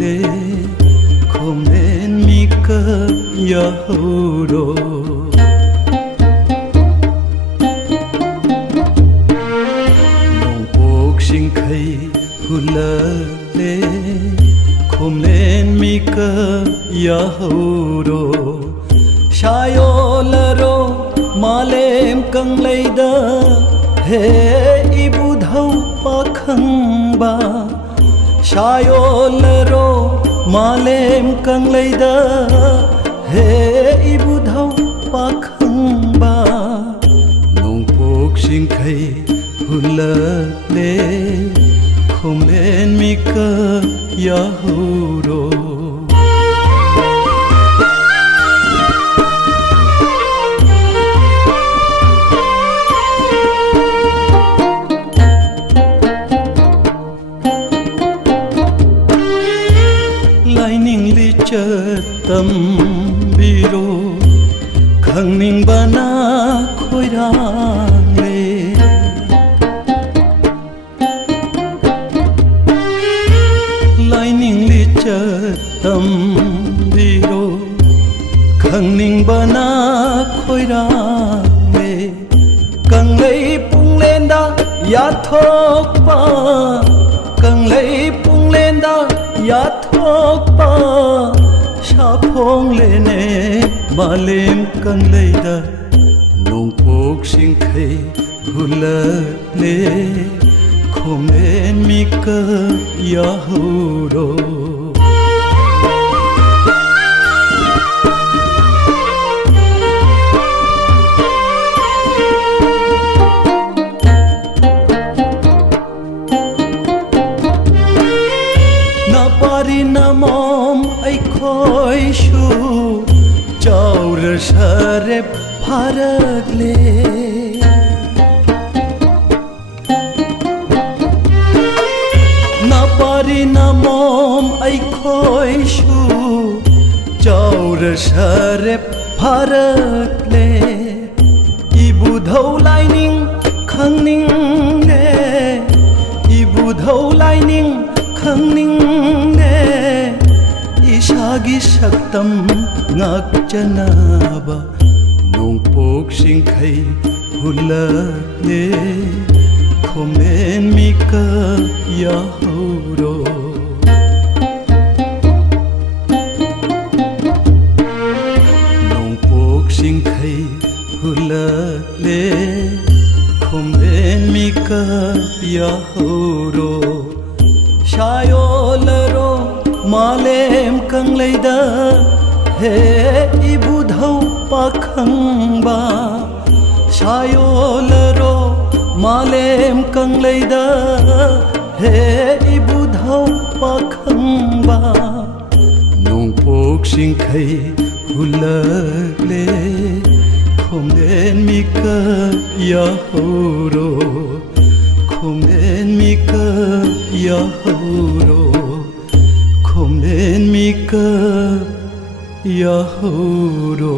le khomen mi ka yahuro sing khai hula le khomlen mi ka yahuro shayo laro malem kang leida he ibu dhau pakhang ba shayo laro malem kang leida he ibu dhau pakhang ba nong pok sing khai hula le khomlen mi ka yahuro laining li chatam biro khangning bana khoirang le laining li chatam biro khangning bana khoirang le kang lei pung len da ya thok pa kang lei pung len da ya thok pa sha phong le ne malem kang lei da nong pok sing khai hula le khomen mi ka yahuro na pari na mom ai khoi shu chaur sare pharak le pari na mom ai khoi shu chaur sare pharak le ibu dhau laining khangning ne ibu dhau laining khangning ne ishagi saktam ngak chanaba nong pok sing khai hula le khomen mi ka yahuro nong pok sing khai hula le khomen mi ka yahuro shayo laro malem kang leida he ibu dhau pakhang ba shayo laro malem kang leida he ibu dhau pakhang ba nong pok sing khai hula le khomen mi ka yahuro khomen mi ka yahuro khomen mi ka yahuro